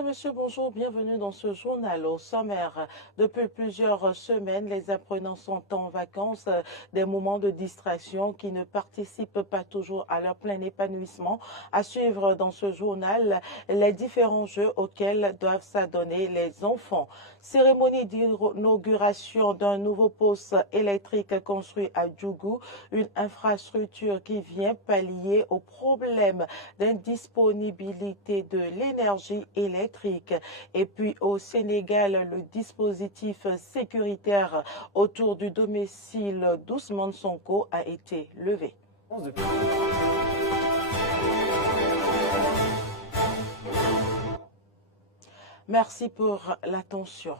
et messieurs, bonjour, bienvenue dans ce journal au sommaire. Depuis plusieurs semaines, les apprenants sont en vacances, des moments de distraction qui ne participent pas toujours à leur plein épanouissement. À suivre dans ce journal, les différents jeux auxquels doivent s'adonner les enfants. Cérémonie d'inauguration d'un nouveau poste électrique construit à Djougou, une infrastructure qui vient pallier aux problèmes d'indisponibilité de l'énergie électrique. Et puis au Sénégal, le dispositif sécuritaire autour du domicile d'Ousmane Sonko a été levé. Merci pour l'attention.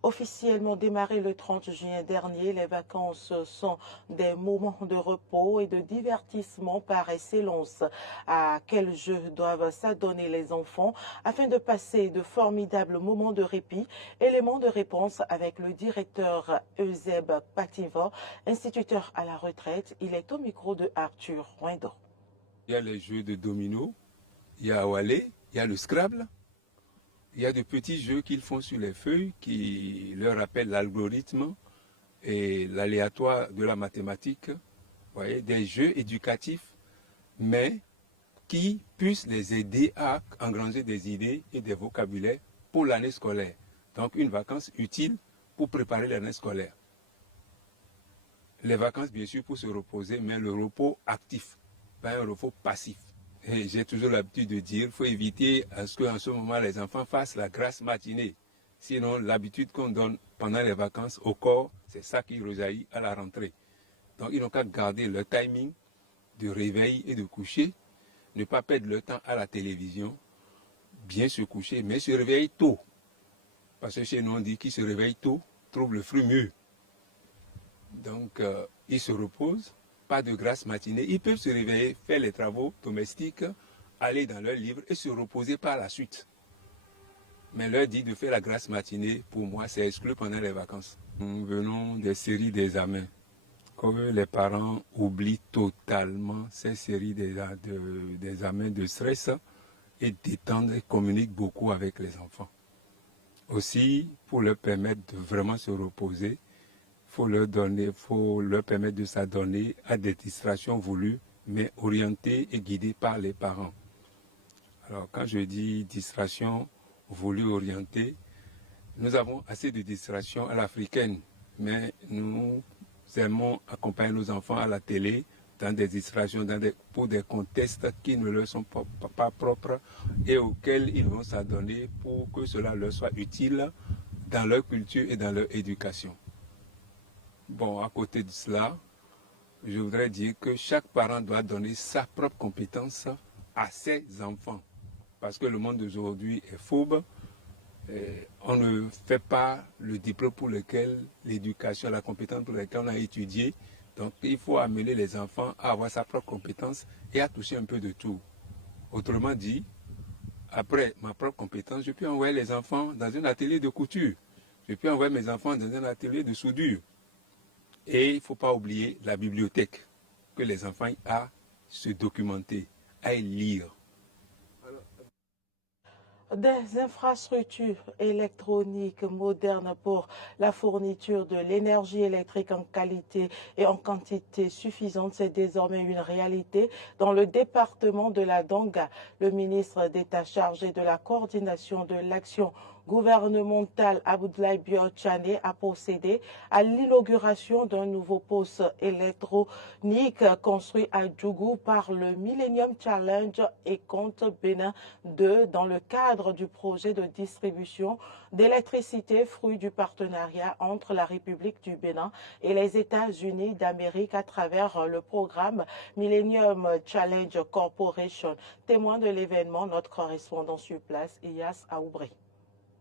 Officiellement démarré le 30 juin dernier, les vacances sont des moments de repos et de divertissement par excellence. À quels jeux doivent s'adonner les enfants afin de passer de formidables moments de répit? Élément de réponse avec le directeur Euseb Pativa, instituteur à la retraite. Il est au micro de Arthur Roindo. Il y a les jeux de domino, il y a Wallet, il y a le Scrabble. Il y a de petits jeux qu'ils font sur les feuilles qui leur rappellent l'algorithme et l'aléatoire de la mathématique. Vous voyez, des jeux éducatifs, mais qui puissent les aider à engranger des idées et des vocabulaires pour l'année scolaire. Donc une vacance utile pour préparer l'année scolaire. Les vacances, bien sûr, pour se reposer, mais le repos actif, pas un repos passif. Et j'ai toujours l'habitude de dire qu'il faut éviter à ce qu'en ce moment les enfants fassent la grasse matinée. Sinon, l'habitude qu'on donne pendant les vacances au corps, c'est ça qui rejaillit à la rentrée. Donc, ils n'ont qu'à garder leur timing de réveil et de coucher, ne pas perdre le temps à la télévision, bien se coucher, mais se réveiller tôt. Parce que chez nous, on dit qu'il se réveille tôt, trouve le fruit mieux. Donc, ils se reposent. Pas de grasse matinée, ils peuvent se réveiller, faire les travaux domestiques, aller dans leur livre et se reposer par la suite. Mais leur dit de faire la grasse matinée, pour moi, c'est exclu pendant les vacances. Nous venons des séries d'examens. Comme les parents oublient totalement ces séries d'examens de stress et détendent et communiquent beaucoup avec les enfants. Aussi, pour leur permettre de vraiment se reposer, faut leur permettre de s'adonner à des distractions voulues, mais orientées et guidées par les parents. Alors, quand je dis distraction voulue, orientée, nous avons assez de distractions à l'africaine, mais nous aimons accompagner nos enfants à la télé dans des distractions, pour des contextes qui ne leur sont pas propres et auxquels ils vont s'adonner pour que cela leur soit utile dans leur culture et dans leur éducation. Bon, à côté de cela, je voudrais dire que chaque parent doit donner sa propre compétence à ses enfants. Parce que le monde d'aujourd'hui est fourbe. On ne fait pas le diplôme pour lequel l'éducation, la compétence pour laquelle on a étudié. Donc, il faut amener les enfants à avoir sa propre compétence et à toucher un peu de tout. Autrement dit, après ma propre compétence, je peux envoyer les enfants dans un atelier de couture. Je peux envoyer mes enfants dans un atelier de soudure. Et il ne faut pas oublier la bibliothèque, que les enfants aient à se documenter, à lire. Des infrastructures électroniques modernes pour la fourniture de l'énergie électrique en qualité et en quantité suffisante, c'est désormais une réalité dans le département de la Donga. Le ministre d'État chargé de la coordination de l'action gouvernementale Abdoulaye Biotchane a procédé à l'inauguration d'un nouveau poste électronique construit à Djougou par le Millennium Challenge et Compte Bénin 2 dans le cadre du projet de distribution d'électricité fruit du partenariat entre la République du Bénin et les États-Unis d'Amérique à travers le programme Millennium Challenge Corporation. Témoin de l'événement, notre correspondant sur place, Iyas Aoubri.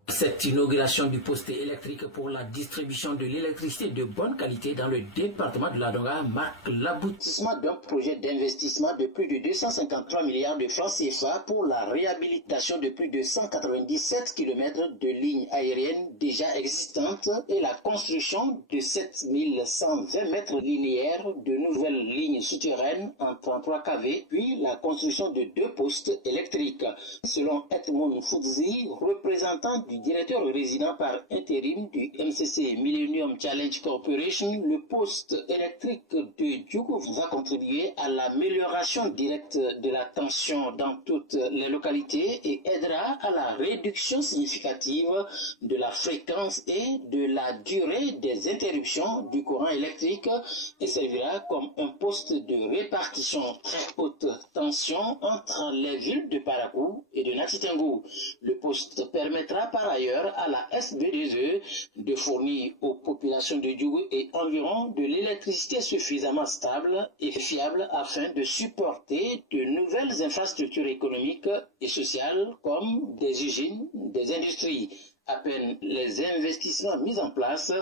Cette inauguration du poste électrique pour la distribution de l'électricité de bonne qualité dans le département de l'Adonga marque l'aboutissement d'un projet d'investissement de plus de 253 milliards de francs CFA pour la réhabilitation de plus de 197 km de lignes aériennes déjà existantes et la construction de 7120 mètres linéaires de nouvelles lignes souterraines en 33 kV, puis la construction de 2 postes électriques. Selon Edmond Foudzi, représentant du directeur résident par intérim du MCC Millennium Challenge Corporation, le poste électrique de Djougou va contribuer à l'amélioration directe de la tension dans toutes les localités et aidera à la réduction significative de la fréquence et de la durée des interruptions du courant électrique et servira comme un poste de répartition très haute tension entre les villes de Parakou et de Natitengu. Le poste permettra par ailleurs à la SB2E de fournir aux populations de Djougou et environ de l'électricité suffisamment stable et fiable afin de supporter de nouvelles infrastructures économiques et sociales comme des usines, des industries. À peine les investissements mis en place,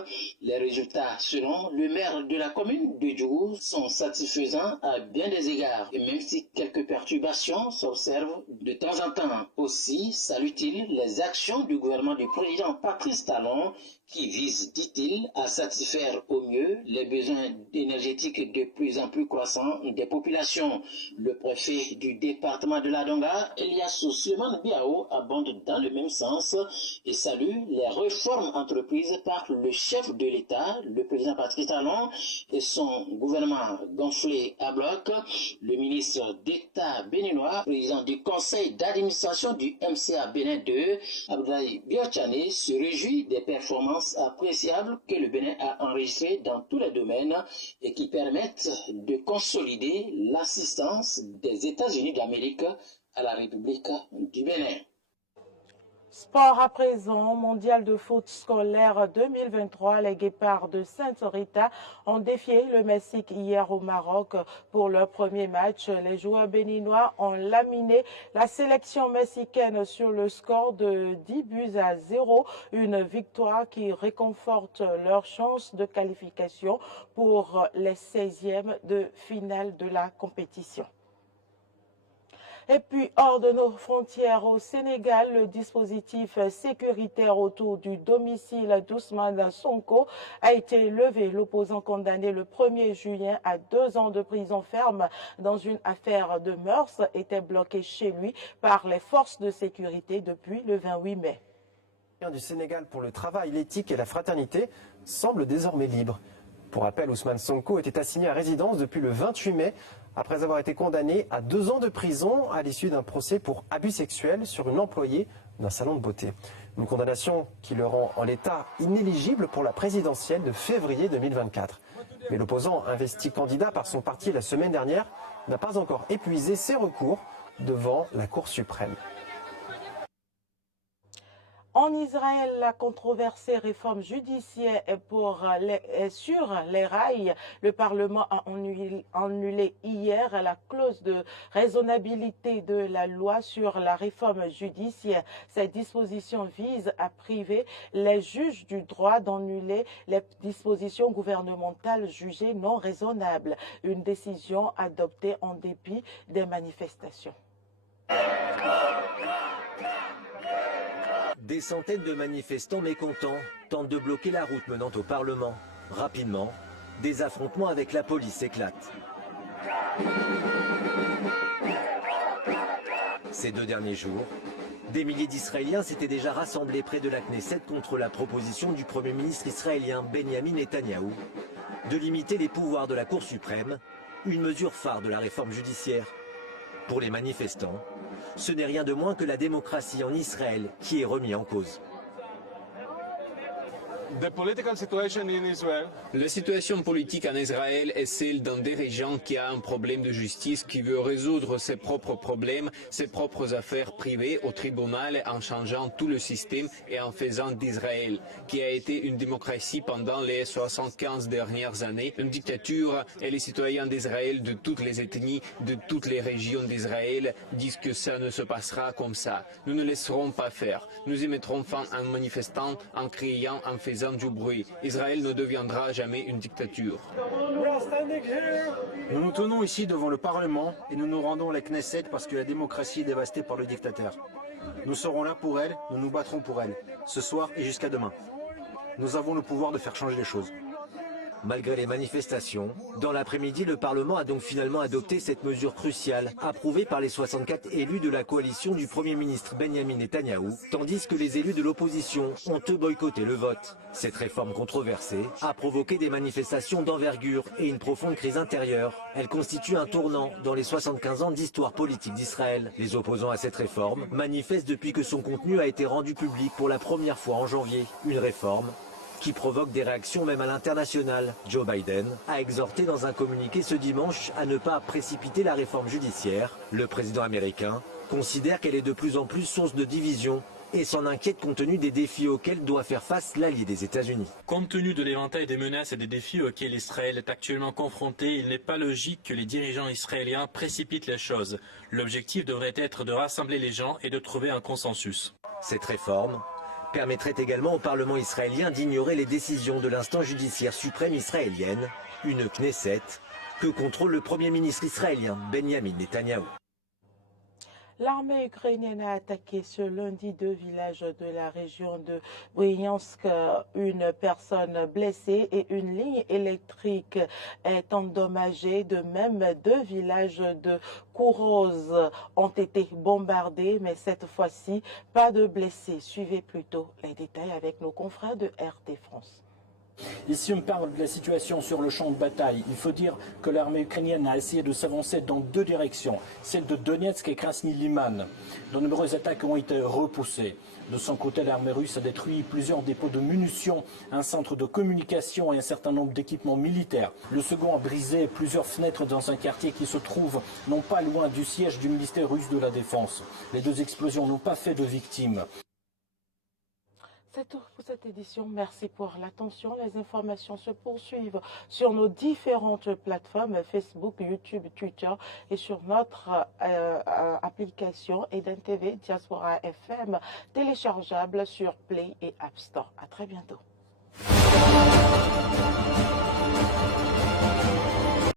les résultats, selon le maire de la commune de Djougou, sont satisfaisants à bien des égards. Et même si quelques perturbations s'observent de temps en temps, aussi salue-t-il les actions du gouvernement du président Patrice Talon qui vise, dit-il, à satisfaire au mieux les besoins énergétiques de plus en plus croissants des populations. Le préfet du département de l'Adonga, Elias Suleiman Biao, abonde dans le même sens et salue les réformes entreprises par le chef de l'État, le président Patrice Talon, et son gouvernement gonflé à bloc. Le ministre d'État béninois, président du conseil d'administration du MCA Bénin 2, Abdoulaye Biochane, se réjouit des performances appréciables que le Bénin a enregistrées dans tous les domaines et qui permettent de consolider l'assistance des États-Unis d'Amérique à la République du Bénin. Sport à présent, mondial de foot scolaire 2023, les Guépards de Sainte-Rita ont défié le Mexique hier au Maroc pour leur premier match. Les joueurs béninois ont laminé la sélection mexicaine sur le score de 10-0, une victoire qui réconforte leur chance de qualification pour les 16e de finale de la compétition. Et puis, hors de nos frontières au Sénégal, le dispositif sécuritaire autour du domicile d'Ousmane Sonko a été levé. L'opposant condamné le 1er juillet à 2 ans de prison ferme dans une affaire de mœurs était bloqué chez lui par les forces de sécurité depuis le 28 mai. Du Sénégal pour le travail, l'éthique et la fraternité semble désormais libre. Pour rappel, Ousmane Sonko était assigné à résidence depuis le 28 mai après avoir été condamné à 2 ans de prison à l'issue d'un procès pour abus sexuels sur une employée d'un salon de beauté. Une condamnation qui le rend en l'état inéligible pour la présidentielle de février 2024. Mais l'opposant, investi candidat par son parti la semaine dernière, n'a pas encore épuisé ses recours devant la Cour suprême. En Israël, la controversée réforme judiciaire sur les rails. Le Parlement a annulé hier la clause de raisonnabilité de la loi sur la réforme judiciaire. Cette disposition vise à priver les juges du droit d'annuler les dispositions gouvernementales jugées non raisonnables. Une décision adoptée en dépit des manifestations. Des centaines de manifestants mécontents tentent de bloquer la route menant au Parlement. Rapidement, des affrontements avec la police éclatent. Ces 2 derniers jours, des milliers d'Israéliens s'étaient déjà rassemblés près de la Knesset contre la proposition du Premier ministre israélien Benjamin Netanyahou de limiter les pouvoirs de la Cour suprême, une mesure phare de la réforme judiciaire. Pour les manifestants, ce n'est rien de moins que la démocratie en Israël qui est remise en cause. La situation politique en Israël est celle d'un dirigeant qui a un problème de justice, qui veut résoudre ses propres problèmes, ses propres affaires privées au tribunal en changeant tout le système et en faisant d'Israël, qui a été une démocratie pendant les 75 dernières années, une dictature, et les citoyens d'Israël de toutes les ethnies, de toutes les régions d'Israël disent que ça ne se passera comme ça. Nous ne laisserons pas faire. Nous y mettrons fin en manifestant, en criant, en faisant du bruit. Israël ne deviendra jamais une dictature. Nous nous tenons ici devant le Parlement et nous nous rendons à la Knesset parce que la démocratie est dévastée par le dictateur. Nous serons là pour elle, nous nous battrons pour elle, ce soir et jusqu'à demain. Nous avons le pouvoir de faire changer les choses. Malgré les manifestations, dans l'après-midi, le Parlement a donc finalement adopté cette mesure cruciale, approuvée par les 64 élus de la coalition du Premier ministre Benyamin Netanyahou, tandis que les élus de l'opposition ont eux boycotté le vote. Cette réforme controversée a provoqué des manifestations d'envergure et une profonde crise intérieure. Elle constitue un tournant dans les 75 ans d'histoire politique d'Israël. Les opposants à cette réforme manifestent depuis que son contenu a été rendu public pour la première fois en janvier. Une réforme qui provoque des réactions même à l'international. Joe Biden a exhorté dans un communiqué ce dimanche à ne pas précipiter la réforme judiciaire. Le président américain considère qu'elle est de plus en plus source de division et s'en inquiète compte tenu des défis auxquels doit faire face l'allié des États-Unis. Compte tenu de l'éventail des menaces et des défis auxquels Israël est actuellement confronté, il n'est pas logique que les dirigeants israéliens précipitent les choses. L'objectif devrait être de rassembler les gens et de trouver un consensus. Cette réforme permettrait également au Parlement israélien d'ignorer les décisions de l'instance judiciaire suprême israélienne, une Knesset, que contrôle le Premier ministre israélien Benyamin Netanyahou. L'armée ukrainienne a attaqué ce lundi 2 villages de la région de Bryansk. Une personne blessée et une ligne électrique est endommagée. De même, 2 villages de Kouroz ont été bombardés, mais cette fois-ci, pas de blessés. Suivez plutôt les détails avec nos confrères de RT France. Ici, on parle de la situation sur le champ de bataille. Il faut dire que l'armée ukrainienne a essayé de s'avancer dans 2 directions, celle de Donetsk et Krasny-Liman. De nombreuses attaques ont été repoussées. De son côté, l'armée russe a détruit plusieurs dépôts de munitions, un centre de communication et un certain nombre d'équipements militaires. Le second a brisé plusieurs fenêtres dans un quartier qui se trouve non pas loin du siège du ministère russe de la Défense. Les 2 explosions n'ont pas fait de victimes. C'est tout pour cette édition. Merci pour l'attention. Les informations se poursuivent sur nos différentes plateformes Facebook, YouTube, Twitter et sur notre application Eden TV Diaspora FM téléchargeable sur Play et App Store. À très bientôt.